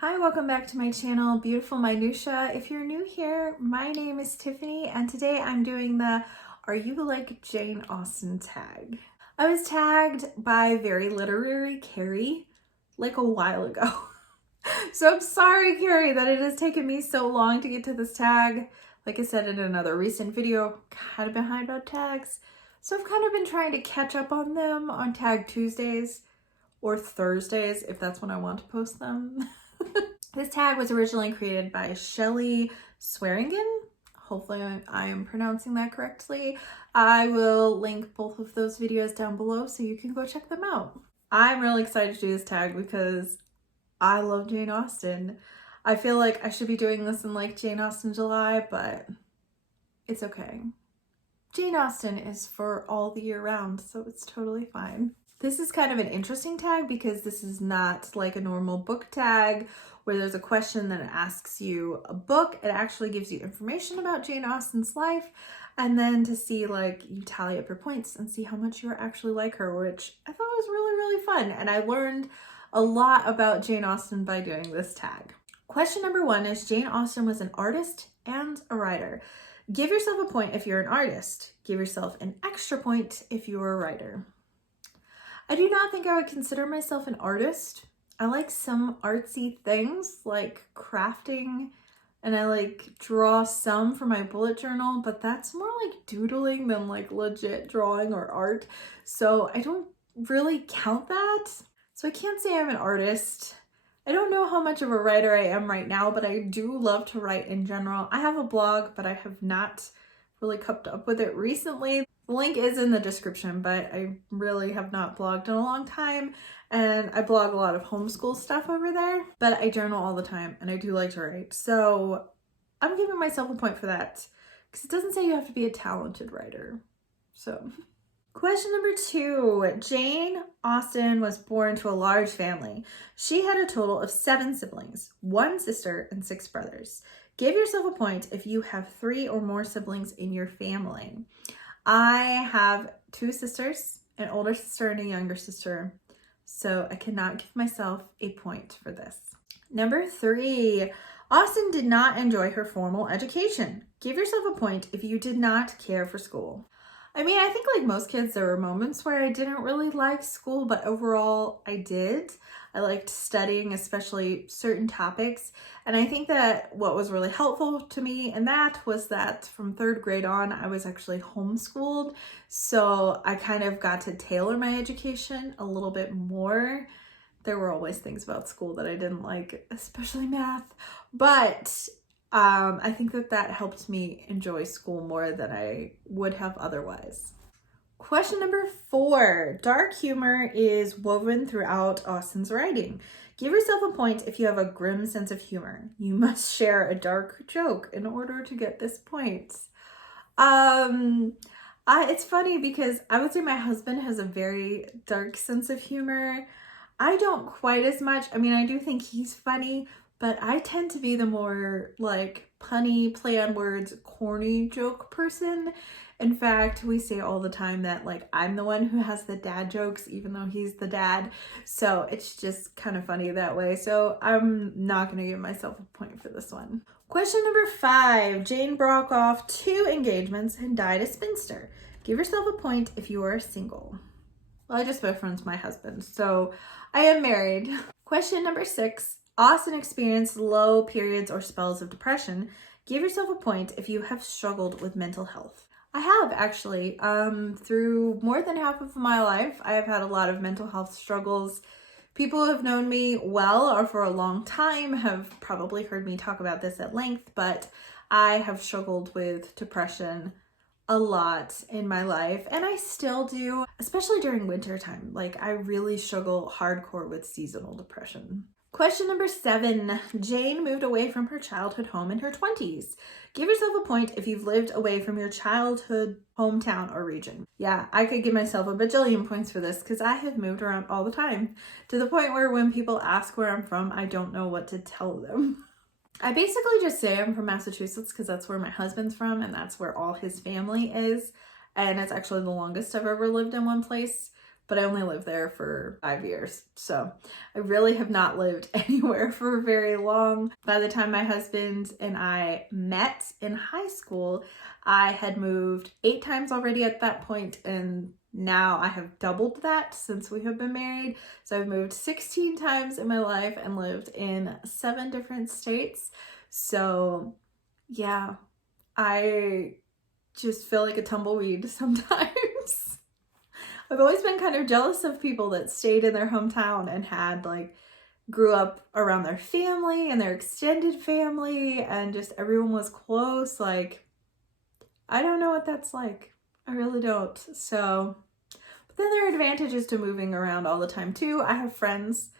Hi, welcome back to my channel, Beautiful Minutia. If you're new here, my name is Tiffany, and today I'm doing the Are You Like Jane Austen tag. I was tagged by Very Literary Carrie like a while ago. So I'm sorry, Carrie, that it has taken me so long to get to this tag. Like I said in another recent video, kind of behind on tags. So I've kind of been trying to catch up on them on Tag Tuesdays or Thursdays, if that's when I want to post them. This tag was originally created by Shelley Swearingen. Hopefully I am pronouncing that correctly. I will link both of those videos down below so you can go check them out. I'm really excited to do this tag because I love Jane Austen. I feel like I should be doing this in like Jane Austen July, but it's okay. Jane Austen is for all the year round, so it's totally fine. This is kind of an interesting tag because this is not like a normal book tag where there's a question that asks you a book. It actually gives you information about Jane Austen's life, and then to see like you tally up your points and see how much you actually like her, which I thought was really, really fun. And I learned a lot about Jane Austen by doing this tag. Question number 1 is Jane Austen was an artist and a writer. Give yourself a point if you're an artist. Give yourself an extra point if you're a writer. I do not think I would consider myself an artist. I like some artsy things like crafting, and I like draw some for my bullet journal, but that's more like doodling than like legit drawing or art. So I don't really count that. So I can't say I'm an artist. I don't know how much of a writer I am right now, but I do love to write in general. I have a blog, but I have not really kept up with it recently. The link is in the description, but I really have not blogged in a long time, and I blog a lot of homeschool stuff over there, but I journal all the time and I do like to write. So I'm giving myself a point for that because it doesn't say you have to be a talented writer. So question number 2, Jane Austen was born to a large family. She had a total of 7 siblings, 1 sister and 6 brothers. Give yourself a point if you have 3 or more siblings in your family. I have 2 sisters, an older sister and a younger sister, so I cannot give myself a point for this. Number 3, Austen did not enjoy her formal education. Give yourself a point if you did not care for school. I mean, I think like most kids, there were moments where I didn't really like school, but overall I did. I liked studying, especially certain topics. And I think that what was really helpful to me in that was that from 3rd grade on, I was actually homeschooled. So I kind of got to tailor my education a little bit more. There were always things about school that I didn't like, especially math, but I think that helped me enjoy school more than I would have otherwise. Question number 4, dark humor is woven throughout Austen's writing. Give yourself a point if you have a grim sense of humor. You must share a dark joke in order to get this point. It's funny because I would say my husband has a very dark sense of humor. I don't quite as much. I mean, I do think he's funny, but I tend to be the more like punny, play on words, corny joke person. In fact, we say all the time that like I'm the one who has the dad jokes, even though he's the dad. So it's just kind of funny that way. So I'm not going to give myself a point for this one. Question number 5, Jane broke off 2 engagements and died a spinster. Give yourself a point if you are single. Well, I just referenced my husband, so I am married. Question number 6, Austen experienced low periods or spells of depression. Give yourself a point if you have struggled with mental health. I have actually. Through more than half of my life, I have had a lot of mental health struggles. People who have known me well or for a long time have probably heard me talk about this at length, but I have struggled with depression a lot in my life, and I still do, especially during winter time. Like I really struggle hardcore with seasonal depression. Question number 7, Jane moved away from her childhood home in her 20s. Give yourself a point if you've lived away from your childhood hometown or region. Yeah, I could give myself a bajillion points for this because I have moved around all the time to the point where when people ask where I'm from, I don't know what to tell them. I basically just say I'm from Massachusetts because that's where my husband's from and that's where all his family is. And it's actually the longest I've ever lived in one place. but I only lived there for 5 years. So I really have not lived anywhere for very long. By the time my husband and I met in high school, I had moved 8 times already at that point, and now I have doubled that since we have been married. So I've moved 16 times in my life and lived in 7 different states. So yeah, I just feel like a tumbleweed sometimes. I've always been kind of jealous of people that stayed in their hometown and had like grew up around their family and their extended family and just everyone was close. Like, I don't know what that's like. I really don't. So, but then there are advantages to moving around all the time too. I have friends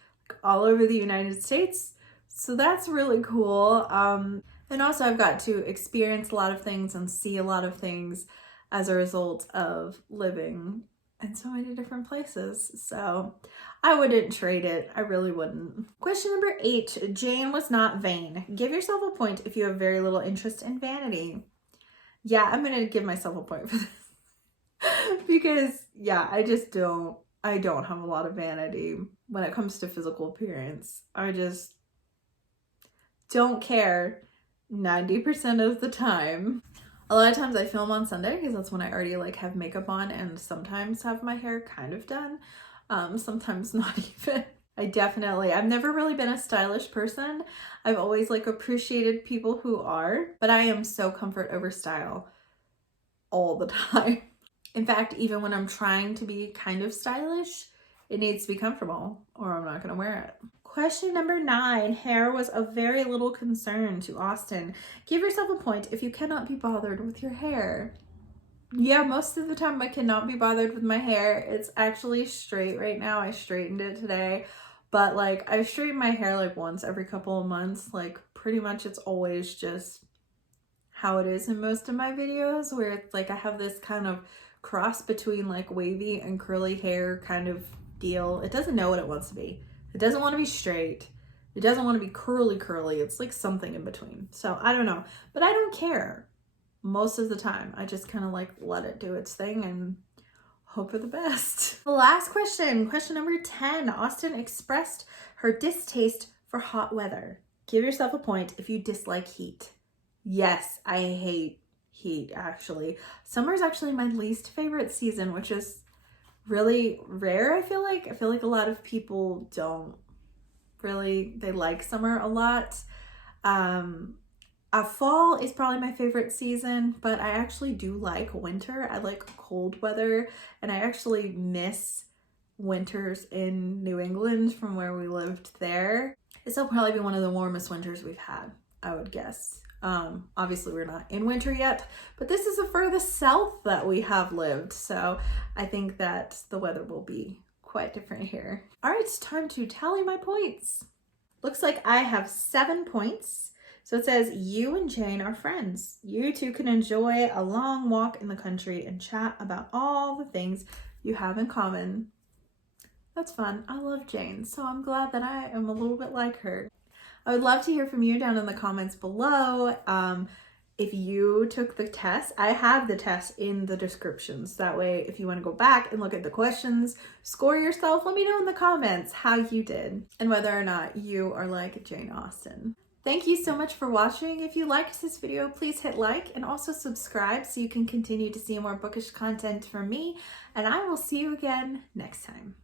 all over the United States, so that's really cool. And also I've got to experience a lot of things and see a lot of things as a result of living in so many different places. So I wouldn't trade it. I really wouldn't. Question number 8, Jane was not vain. Give yourself a point if you have very little interest in vanity. Yeah, I'm gonna give myself a point for this. Because yeah, I don't have a lot of vanity when it comes to physical appearance. I just don't care 90% of the time. A lot of times I film on Sunday because that's when I already like have makeup on and sometimes have my hair kind of done. Sometimes not even. I've never really been a stylish person. I've always like appreciated people who are, but I am so comfort over style all the time. In fact, even when I'm trying to be kind of stylish, it needs to be comfortable or I'm not gonna wear it. Question number 9, hair was of very little concern to Austen. Give yourself a point if you cannot be bothered with your hair. Yeah, most of the time I cannot be bothered with my hair. It's actually straight right now. I straightened it today, but like I straighten my hair like once every couple of months. Like pretty much it's always just how it is in most of my videos where it's like I have this kind of cross between like wavy and curly hair kind of deal. It doesn't know what it wants to be. It doesn't want to be straight. It doesn't want to be curly. It's like something in between. So I don't know, but I don't care most of the time. I just kind of like let it do its thing and hope for the best. The last question, question number 10. Austen expressed her distaste for hot weather. Give yourself a point if you dislike heat. Yes, I hate heat actually. Summer is actually my least favorite season, which is really rare. I feel like a lot of people don't really, they like summer a lot. Fall is probably my favorite season, but I actually do like winter. I like cold weather and I actually miss winters in New England from where we lived there. This will probably be one of the warmest winters we've had, I would guess. Obviously we're not in winter yet, but this is the furthest south that we have lived. So I think that the weather will be quite different here. All right, it's time to tally my points. Looks like I have 7 points. So it says you and Jane are friends. You two can enjoy a long walk in the country and chat about all the things you have in common. That's fun. I love Jane, so I'm glad that I am a little bit like her. I would love to hear from you down in the comments below. If you took the test, I have the test in the descriptions. That way, if you want to go back and look at the questions, score yourself, let me know in the comments how you did and whether or not you are like Jane Austen. Thank you so much for watching. If you liked this video, please hit like and also subscribe so you can continue to see more bookish content from me. And I will see you again next time.